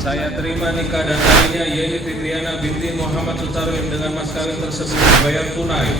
Saya terima nikah dan lainnya Yeni Fitriana binti Muhammad Sutarwin dengan mas kawin tersebut dibayar tunai.